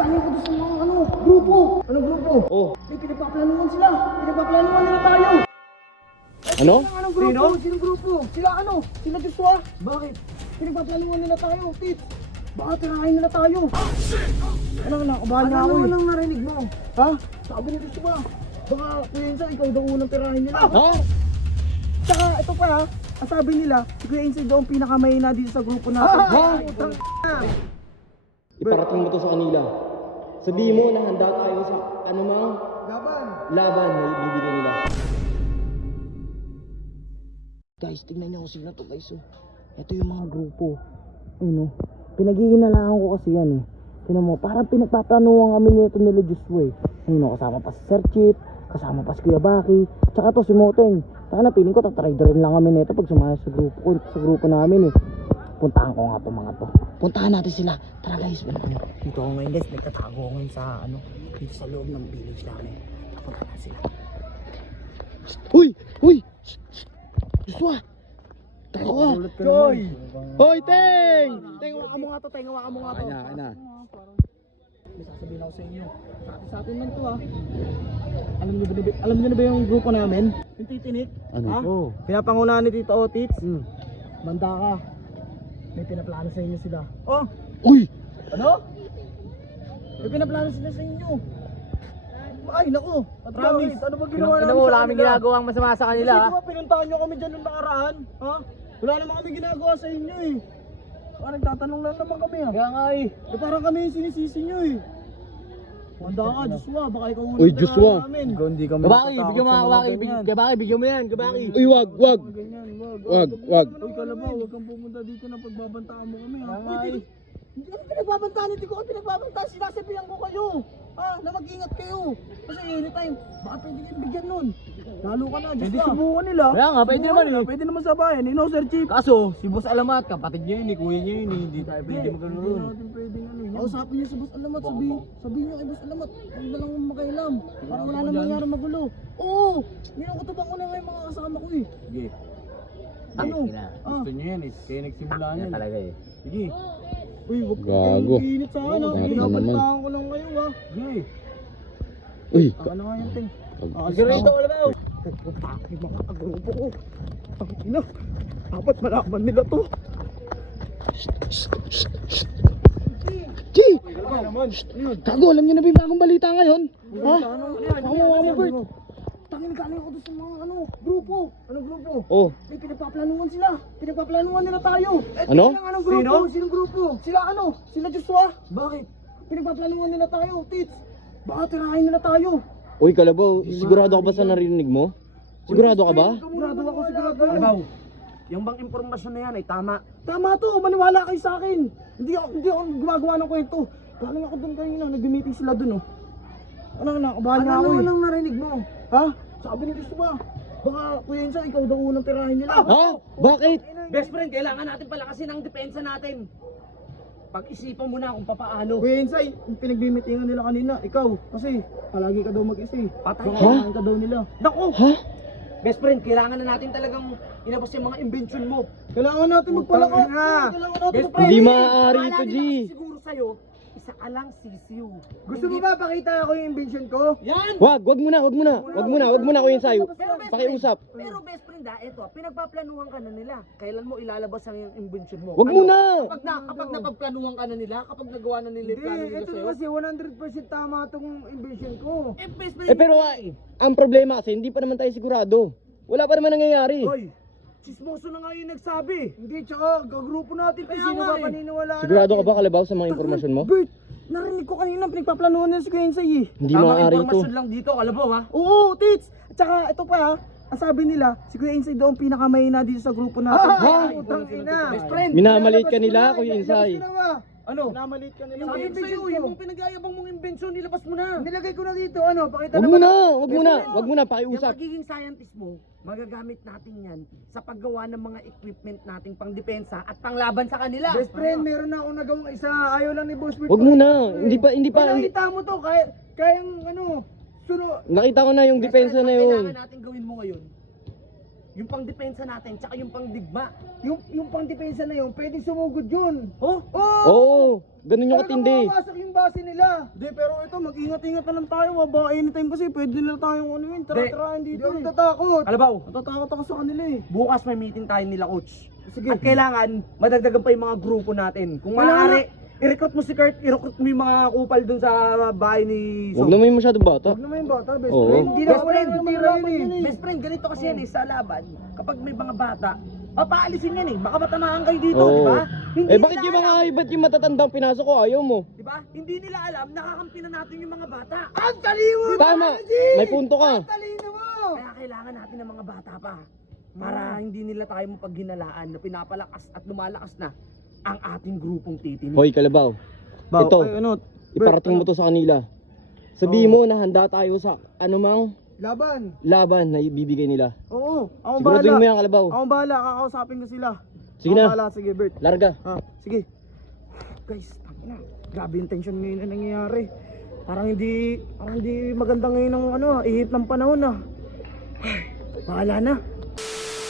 galing ko doon sa mga grupo. Anong grupo? Oh. May pinagpaplanuhan sila. Pinagpaplanuhan nila tayo. Ano? Anong grupo? Sinong grupo? Sila Sila Joshua? Bakit? Pinagpaplanuhan nila tayo, Tits. Baka tirahin nila tayo. Nakabahan nga ako eh. Ano narinig mo? Ha? Sabi ni Joshua. Baka Kuya Insay, ikaw daw unang tirahin nila. Ha? Tsaka ito pa ha. Ang sabi nila, si Kuya Insay daw ang pinakamahina dito sa grupo natin. Ha? Iparating mo to sa kanila. Sabihin mo na handa tayo sa anumang laban na ibibigay nila. Guys, tignan niyo kung sino to guys. Oh. Ito yung mga grupo. Ano? Pinaghihinalaan ko kasi yan eh. Tignan mo, parang pinagpaplanuhan kami nito nila Joshua eh. Ayun, kasama pa si Sir Chip, kasama pa si Kuya Baki, tsaka to si Moteng. Taka na, piling ko tatraiderin lang kami nito pag sumaya sa grupo namin eh. Puntahan ko nga to mga to. Puntahan natin sila. Tara guys, dito ako ngayon guys, nagtatago ako ngayon sa dito sa loob ng village namin. Puntahan natin sila. Uy! Uy! Joshua! Tayo ka! Joy! Hoy, Teng! Teng, waka mo nga to, Teng, waka mo nga to. Kanya. May sasabihin ako sa inyo. Sa atin lang to ha. Alam niyo na ba yung grupo namin? Yung titinik? Ano? Ha? Oh. Pinapangunahan ni Tito Otits. Banda ka. May pinaplano sa inyo sila. Oh! Uy! Ano? May pinaplano sila sa inyo. Ay, naku! Promise! Ano ba ginawa namin sa kanila? Wala kaming ginagawang masama sa kanila. Kasi diba pinuntahan nyo kami dyan nung nakaraan? Ha? Wala naman kami ginagawa sa inyo eh. Parang nagtatanong lang naman kami ha. Kaya nga eh. Parang kami yung sinisisi nyo eh. Wanda ka, Joshua, baka ikaw unang Uy, Joshua. namin. Hindi kami Kabaki, bigyan mo kabaki. Kabaki, bigyan mo yan. Kabaki. Uy, wag! Ganyan, Wag. Uy, Kalabaw, huwag kang pumunta dito na pagbabantaan mo kami ha. Kaya nga eh. Hindi kami pinagbabantaan, hindi ko kami pinagbabantaan. Sinasabihan ko kayo. Na mag-ingat kayo. Kasi anytime, baka pwede kayo bigyan nun. Lalo ka na, Joshua. Pwede subukan nila. Kaya nga, pwede naman eh. Pwede naman sabayan, Sir Chief. Kaso, si Boss Alamat, kapatid niya yun eh, kuya niya yun eh. Hindi tayo pwede magano Hindi ron. natin pwedeng kausapin niyo si Boss Alamat, sabihin niyo kay Boss Alamat, huwag na lang makailam. Para wala nang mangyari magulo. Oo! Ninakutubang ko na nga yung mga kasama ko eh. Sige. Ano? Gusto niyo yan eh. Kaya nagsimula niyan. Yan talaga eh. Sige. Uy, huwag Gago. kayong init sa akin ha. Bakit Binabantaan ko lang kayo ha. Sige. Uy! Ano nga yung ting? Sige rin ito, Alabaw. Pagpapaki mga kagrupo ko. Ina, dapat malaman nila to. G! Gago, alam niyo na ba yung bagong balita ngayon? Ha? Ano Bert? Tangin galing ako doon sa mga grupo. Anong grupo? Oh. May pinagpaplanuhan sila. Pinagpaplanuhan nila tayo. Ano? Anong grupo? Sinong grupo? Sila Sila Joshua. Bakit? Pinagpaplanuhan nila tayo, Tits. Baka tirahin nila tayo. Uy, Kalabaw, sigurado ka ba sa narinig mo? Sigurado ka ba? Sigurado ako, sigurado. Alabaw. Yung bang impormasyon na yan ay tama. Tama to, maniwala kayo sa akin. Hindi ako gumagawa ng kwento. Galing ako doon kanina, nag-meeting sila doon oh. Nakabahan nga ako eh. Ano narinig mo? Ha? Sabi ni Joshua, baka Kuya Insay, ikaw daw unang tirahin nila. Ha? Bakit? Best friend, kailangan natin palakasin ang depensa natin. Pag-isipan mo na kung papaano. Kuya Insay, pinag-meetingan nila kanina, ikaw. Kasi palagi ka daw mag-isa eh. Patay Baka ka. kailangan ka daw nila. Naku! Ha? Best friend, kailangan na natin talagang inabos yung mga invention mo. Kailangan natin magpalakas. Kailangan natin Best magpalakas. Hindi maaari ito, G. Siguro sa'yo, isa ka lang sisiw. Gusto mo ba pakita ako yung invention ko? Yan! Wag muna, Kuya Insay. Pakiusap. Pero best friend eto, pinagpaplanuhan ka na nila. Kailan mo ilalabas ang invention mo? Wag muna! Kapag napagplanuhan ka na nila, kapag nagawa na nila yung plano nila Ito sa'yo. kasi 100% tama itong invention ko. Best friend, Pero ang problema kasi hindi pa naman tayo sigurado. Wala pa naman nangyayari. Hoy, chismoso na nga yung nagsabi. Hindi, tsaka kagrupo natin kasi Kaya sino nga ba eh. paniniwalaan Sigurado ka ba, Kalabaw, sa mga impormasyon mo? Bert, narinig ko kanina pinagpaplanuhan nila si Kuya Insay eh. Hindi Tamang maaari ito. impormasyon lang dito, Kalabaw ha. Oo, Tits! At saka ito pa ha, ang sabi nila, si Kuya Insay daw ang pinakamahina dito sa grupo natin. Ha? Utang ina! Best friend, Minamaliit ka nila, Kuya Insay. ano? Minamaliit ka nila. Sabi ko sa'yo, yung pinag-aayabang mong invention, nilabas mo na. Nilagay ko na dito, ano, pakita Wag muna, Yung pakiusap. pagiging scientist mo, magagamit natin yan sa paggawa ng mga equipment nating pangdepensa at panglaban sa kanila. Best friend, meron na akong nagawang isa, ayaw lang ni Boss Bert. Wag muna, hindi pa. Nakita mo to, kayang ano, suno. Nakita ko na yung Best depensa friend, na ang yun. kailangan natin gawin mo ngayon, yung pang-depensa natin, tsaka yung pang-digma. Yung pang-depensa na yun, pwede sumugod yun. Oh, Oo, ganun yung katindi. Mawasak yung base nila. Hindi, pero ito, mag-ingat-ingat na lang tayo. Baka anytime kasi pwede nila tayong ano yun. Tara-tarahin Hindi dito ako eh. natatakot. Kalabaw, Natatakot ako sa kanila eh. bukas may meeting tayo nila, coach. Sige. At kailangan, madagdagan pa yung mga grupo natin. Kung maaari, i-recruit mo si Kurt, i-recruit mo yung mga kupal dun sa bahay ni Huwag naman yung masyadong bata. Huwag naman yung bata, best Oo. friend. Hindi Best na friend, wala hindi naman na laban yun yun eh. Best friend, ganito kasi yan eh, sa laban, kapag may mga bata, papaalisin yan eh, baka matamaan kayo dito, Oo. di ba? Hindi Eh bakit nila yung mga alam, iba't yung matatandang pinasok ko, ayaw mo? di ba? Hindi nila alam, nakakampi na natin yung mga bata. Ang talino mo! Tama, may punto ka. Ang talino mo! Kaya kailangan natin ng mga bata pa para hindi nila tayo mapaghinalaan na pinapalakas at lumalakas na ang ating grupong titinig. Hoy, Kalabaw. Baw, Ito, ay, ano, iparating mo to sa kanila. Sabihin mo na handa tayo sa anumang Laban! laban na ibibigay nila. Oo, ako Siguraduhin mo bahala. yan, Kalabaw. Ako bahala, kakausapin ko sila. Sige Ako na. bahala, sige Bert. Larga. Sige. Guys, tangina. Grabe yung tension ngayon na nangyayari. Parang hindi maganda ngayon ang ano, ihip ng panahon ah. Ay, bahala na.